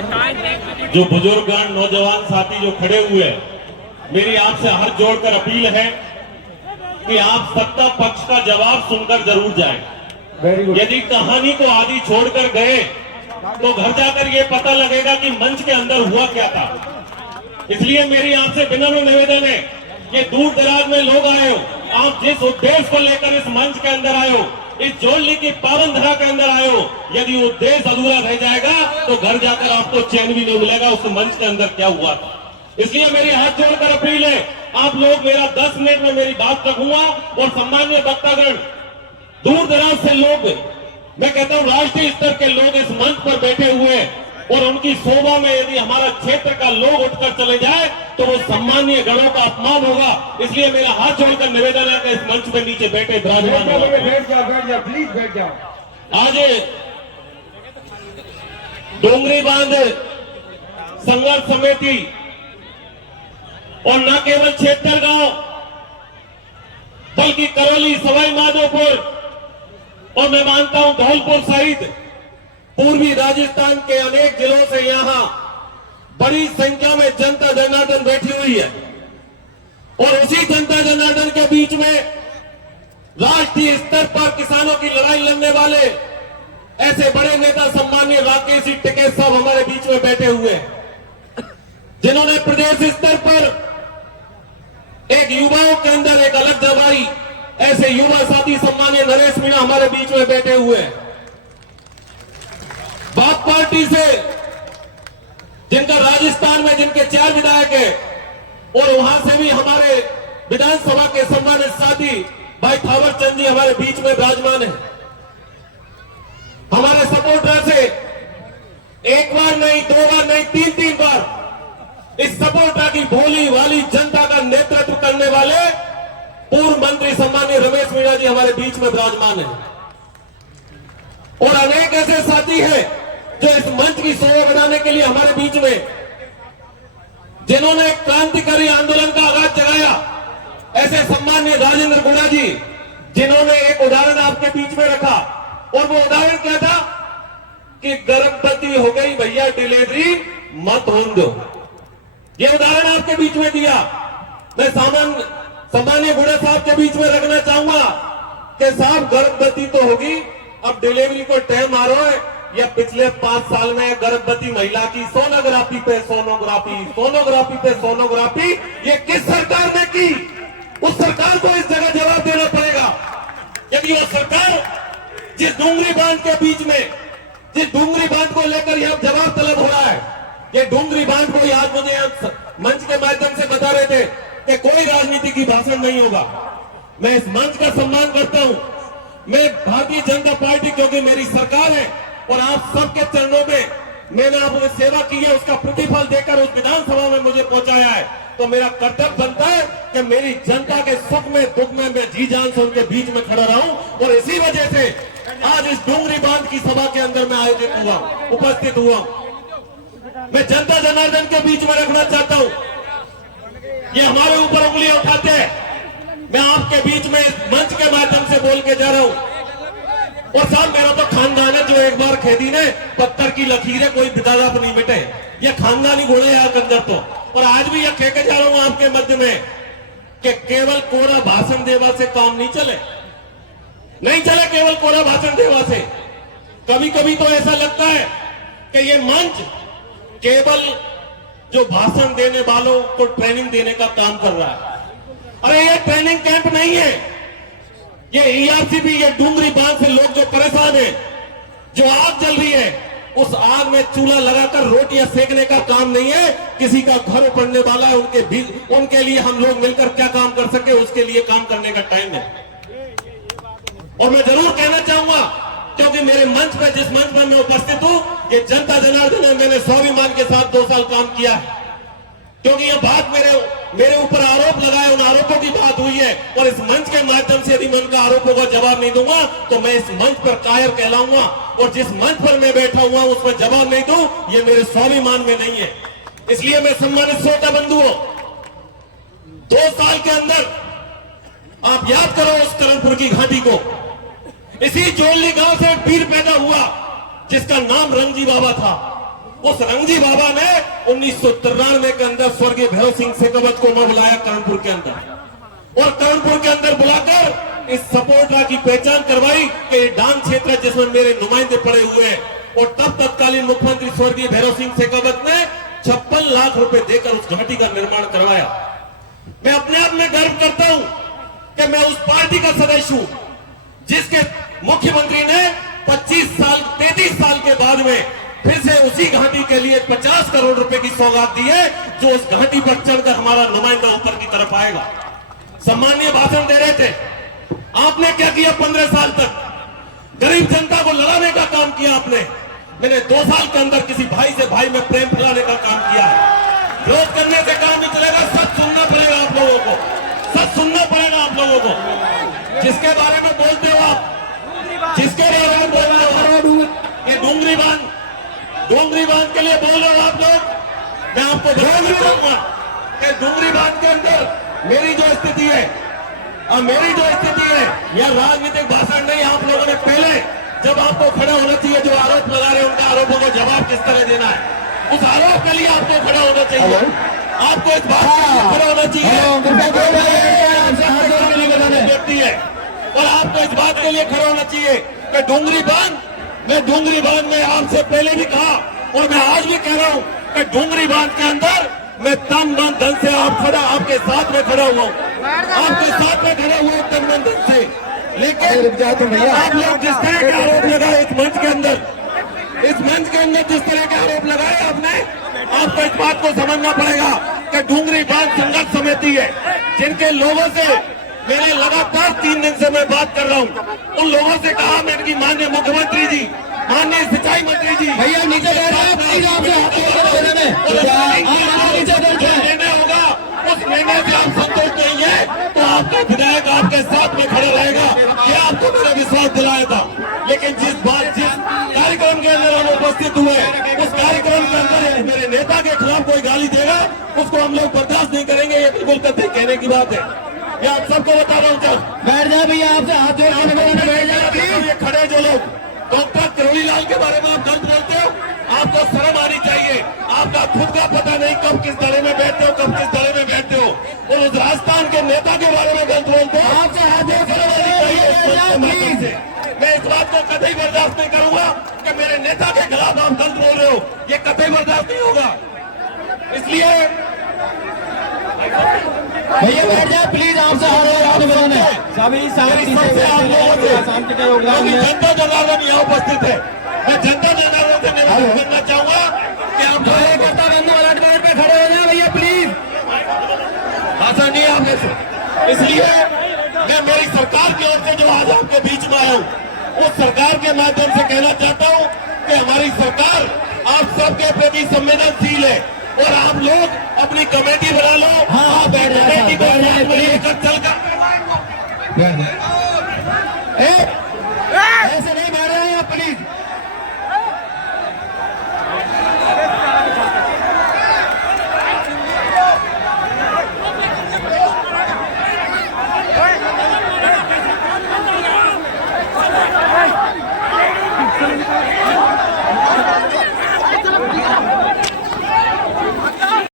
जो बुजुर्गगण नौजवान साथी जो खड़े हुए हैं, मेरी आपसे हाथ जोड़कर अपील है कि आप सत्ता पक्ष का जवाब सुनकर जरूर जाएं। यदि कहानी को आदि छोड़कर गए तो घर जाकर ये पता लगेगा कि मंच के अंदर हुआ क्या था। इसलिए मेरी आपसे विनम्र निवेदन है कि दूर दराज में लोग आए हो, आप जिस उद्देश्य को लेकर इस मंच के अंदर आए हो, इस जोड़ली की पावन धरा के अंदर आए हो, यदि उद्देश्य अधूरा रह जाएगा तो घर जाकर आपको चैन भी नहीं मिलेगा उस मंच के अंदर क्या हुआ था। इसलिए मेरी हाथ जोड़कर अपील है, आप लोग मेरा 10 मिनट में मेरी बात रखूंगा और सम्मान्य वक्तागण, दूर दराज से लोग, मैं कहता हूं राष्ट्रीय स्तर के लोग इस मंच पर बैठे हुए हैं और उनकी शोभा में यदि हमारा क्षेत्र का लोग उठकर चले जाए तो वो सम्मानीय गणों का अपमान होगा। इसलिए मेरा हाथ जोड़कर निवेदन है कि इस मंच पे नीचे बैठे विराजमान बैठ जाओ प्लीज बैठ जाओ। आज डोंगरी बांध संघर्ष समिति और न केवल छेत्तरगांव बल्कि करौली, सवाई माधोपुर और मैं मानता हूं धौलपुर सहित पूर्वी राजस्थान के अनेक जिलों से यहां बड़ी संख्या में जनता जनार्दन बैठी हुई है और उसी जनता जनार्दन के बीच में राष्ट्रीय स्तर पर किसानों की लड़ाई लड़ने वाले ऐसे बड़े नेता सम्मान्य राकेश टिकैत साहब हमारे बीच में बैठे हुए हैं, जिन्होंने प्रदेश स्तर पर एक युवाओं के अंदर एक अलग जगाई। ऐसे युवा साथी सम्मान्य नरेश मीणा हमारे बीच में बैठे हुए हैं। बाप पार्टी से जिनका राजस्थान में जिनके 4 विधायक है और वहां से भी हमारे विधानसभा के सम्मानित साथी भाई थावर चंद जी हमारे बीच में विराजमान है। हमारे सपोर्टर से एक बार नहीं, 2 बार नहीं, 3 बार इस सपोर्टर की भोली वाली जनता का नेतृत्व करने वाले पूर्व मंत्री सम्मान्य रमेश मीणा जी हमारे बीच में विराजमान है और अनेक ऐसे साथी हैं जो इस मंच की शोभा बनाने के लिए हमारे बीच में, जिन्होंने क्रांतिकारी आंदोलन का आगाज जगाया, ऐसे सम्मान्य राजेंद्र गुड़ा जी, जिन्होंने एक उदाहरण आपके बीच में रखा और वो उदाहरण क्या था कि गर्भवती हो गई भैया, डिलीवरी मत होने दो। ये उदाहरण आपके बीच में दिया। मैं सम्मान्य गुड़ा साहब के बीच में रखना चाहूंगा कि साहब गर्भवती तो होगी, अब डिलीवरी को टाइम आ रहा है, या पिछले 5 साल में गर्भवती महिला की सोनोग्राफी पे सोनोग्राफी ये किस सरकार ने की? उस सरकार को इस जगह जवाब देना पड़ेगा। यदि वो सरकार जिस डूंगरी बांध के बीच में, जिस डूंगरी बांध को लेकर यह जवाब तलब हो रहा है, ये डूंगरी बांध को आज मुझे मंच के माध्यम से बता रहे थे कि कोई राजनीति की भाषण नहीं होगा। मैं इस मंच का सम्मान करता हूं। मैं भारतीय जनता पार्टी, क्योंकि मेरी सरकार है और आप सबके चरणों में मैंने आपको सेवा की है, उसका प्रतिफल देकर उस विधानसभा में मुझे पहुंचाया है, तो मेरा कर्तव्य बनता है कि मेरी जनता के सुख में दुख में मैं जी जान से उनके बीच में खड़ा रहूं। और इसी वजह से आज इस डूंगरी बांध की सभा के अंदर मैं आयोजित हुआ, उपस्थित हुआ। मैं जनता जनार्दन के बीच में रखना चाहता हूं। ये हमारे ऊपर उंगलियां उठाते हैं, मैं आपके बीच में इस मंच के माध्यम से बोल के जा रहा हूं। और साहब मेरा तो खानदान है जो एक बार खेदी ने पत्थर की लकीरें कोई बितादा पर नहीं मिटे, ये खानदानी घोड़े यार अंदर तो। और आज भी यह कह के जा रहा हूं आपके मध्य में कि केवल कोरा भाषण देवा से काम नहीं चले, नहीं चले केवल कोरा भाषण देवा से। कभी कभी तो ऐसा लगता है कि ये मंच केवल जो भाषण देने वालों को ट्रेनिंग देने का काम कर रहा है। अरे ये ट्रेनिंग कैंप नहीं है, ये ईआरसीबी, ये डूंगरी बांध से लोग जो परेशान हैं, जो आग जल रही है, उस आग में चूल्हा लगाकर रोटियां सेकने का काम नहीं है। किसी का घर पड़ने वाला है, उनके लिए हम लोग मिलकर क्या काम कर सके, उसके लिए काम करने का टाइम है। और मैं जरूर कहना चाहूंगा, क्योंकि मेरे मंच पे, जिस मंच पर मैं उपस्थित हूं, ये जनता जनार्दन है, मैंने स्वाभिमान के साथ 2 साल काम किया है। क्योंकि ये बात मेरे ऊपर आरोप लगाए, उन आरोपों की बात हुई है और इस मंच के माध्यम से यदि मैं उनका आरोपों का जवाब नहीं दूंगा तो मैं इस मंच पर कायर कहलाऊंगा। और जिस मंच पर मैं बैठा हुआ उसमें जवाब नहीं दूं, ये मेरे स्वाभिमान में नहीं है। इसलिए मैं सम्मानित श्रोता बंधुओं, 2 साल के अंदर आप याद करो उस करणपुर की घाटी को, इसी जोड़ली गांव से एक वीर पैदा हुआ जिसका नाम रंगजी बाबा था। उस रंगजी बाबा ने 1993 के अंदर स्वर्गीय भैरव सिंह शेखावत को मैं बुलाया कानपुर के अंदर, और कानपुर के अंदर बुलाकर इस सपोर्टरा की पहचान करवाई कि ये डांग क्षेत्र है जिसमें मेरे नुमाइंदे पड़े हुए हैं। और तब तत्कालीन मुख्यमंत्री स्वर्गीय भैरव सिंह शेखावत ने 56 लाख रुपए देकर उस घाटी का निर्माण करवाया। मैं अपने आप में गर्व करता हूं कि मैं उस पार्टी का सदस्य हूं जिसके मुख्यमंत्री ने 33 साल के बाद में फिर से उसी घाटी के लिए 50 करोड़ रुपए की सौगात दी है, जो उस घाटी पर चढ़कर हमारा नुमाइंदा ऊपर की तरफ आएगा। सम्मानीय भाषण दे रहे थे, आपने क्या किया 15 साल तक? गरीब जनता को लड़ाने का काम किया आपने। मैंने 2 साल के अंदर किसी भाई से भाई में प्रेम फैलाने का काम किया है। विरोध करने से काम नहीं चलेगा, सच सुनना पड़ेगा आप लोगों को, सच सुनना पड़ेगा आप लोगों को। जिसके बारे में बोलते हो आप, जिसके बारे में बोल रहे हो, ये डूंगरी बांध के लिए बोल रहे हो आप लोग। मैं आपको बताना चाहूंगा कि डूंगरी बांध के अंदर मेरी जो स्थिति है, मेरी जो स्थिति है, यह राजनीतिक भाषण नहीं। आप लोगों ने पहले जब आपको खड़ा होना चाहिए, जो आरोप लगा रहे हैं उनके आरोपों को जवाब किस तरह देना है, उस आरोप के लिए आपको खड़ा होना चाहिए। आपको इस बात के लिए खड़ा होना चाहिए व्यक्ति है, और आपको इस बात के लिए खड़ा होना चाहिए कि डूंगरी बांध में आपसे पहले भी कहा और मैं आज भी कह रहा हूं कि डूंगरी बांध के अंदर मैं तन मन धन से आपके साथ में खड़ा हुआ हूं, आपके साथ में खड़ा हुआ हूं तन मन धन से। लेकिन आप लोग जिस तरह के आरोप लगाए इस मंच के अंदर जिस तरह के आरोप लगाए आपने, आपको इस बात को समझना पड़ेगा कि डूंगरी बांध संघर्ष समिति है, जिनके लोगों से मैंने लगातार 3 दिन से मैं बात कर रहा हूं। उन लोगों से कहा मैंने कि माननीय मुख्यमंत्री जी, माननीय सिंचाई मंत्री जी, भैया नीचे बैठ जाओ प्लीज, आपसे हाथ निर्णय होगा, उस निर्णय से आप संतुष्ट नहीं है तो आपका विधायक आपके साथ में खड़ा रहेगा। यह आपको मेरा विश्वास दिलाया था। लेकिन जिस कार्यक्रम के अंदर हम उपस्थित हुए, उस कार्यक्रम के अंदर मेरे नेता के खिलाफ कोई गाली देगा, उसको हम लोग बर्दाश्त नहीं करेंगे। ये बिल्कुल कतई कहने की बात है, ये आप सबको बता रहा हूँ। बैठ जाओ भैया, आपसे हाथ जोड़ ये खड़े जो लोग डॉक्टर करोड़ीलाल के बारे में आप गलत बोलते हो, आपको शर्म आनी चाहिए। आपका खुद का पता नहीं कब किस दड़े में बैठते हो, कब किस दड़े में बैठते हो, और उस राजस्थान के नेता के बारे में गलत बोलते हो। आपसे हाथ जोड़ मैं इस बात को कतई बर्दाश्त नहीं करूंगा कि मेरे नेता के खिलाफ आप गलत बोल रहे हो, ये कतई बर्दाश्त नहीं होगा। इसलिए भैया बैठ जाओ प्लीज, आपसे हाथ बनाने सभी जनता जनार्दन यहाँ उपस्थित है। मैं जनता जनार्दन से निवेदन करना चाहूंगा कि आप कार्यकर्ता बंधु अलर्ट बोर्ड पे खड़े हो जाए भैया प्लीज। भाषण नहीं आपने से। इसलिए मैं मेरी सरकार की ओर से जो आज आपके बीच में आया हूँ, उस सरकार के माध्यम से कहना चाहता हूँ कि हमारी सरकार आप सबके प्रति संवेदनशील है, और आप लोग अपनी कमेटी बना लो। हाँ, बैठ जाए, कमेटी को बैठ जाए, लेकर चलकर ऐसे नहीं बैठ रहे हैं प्लीज।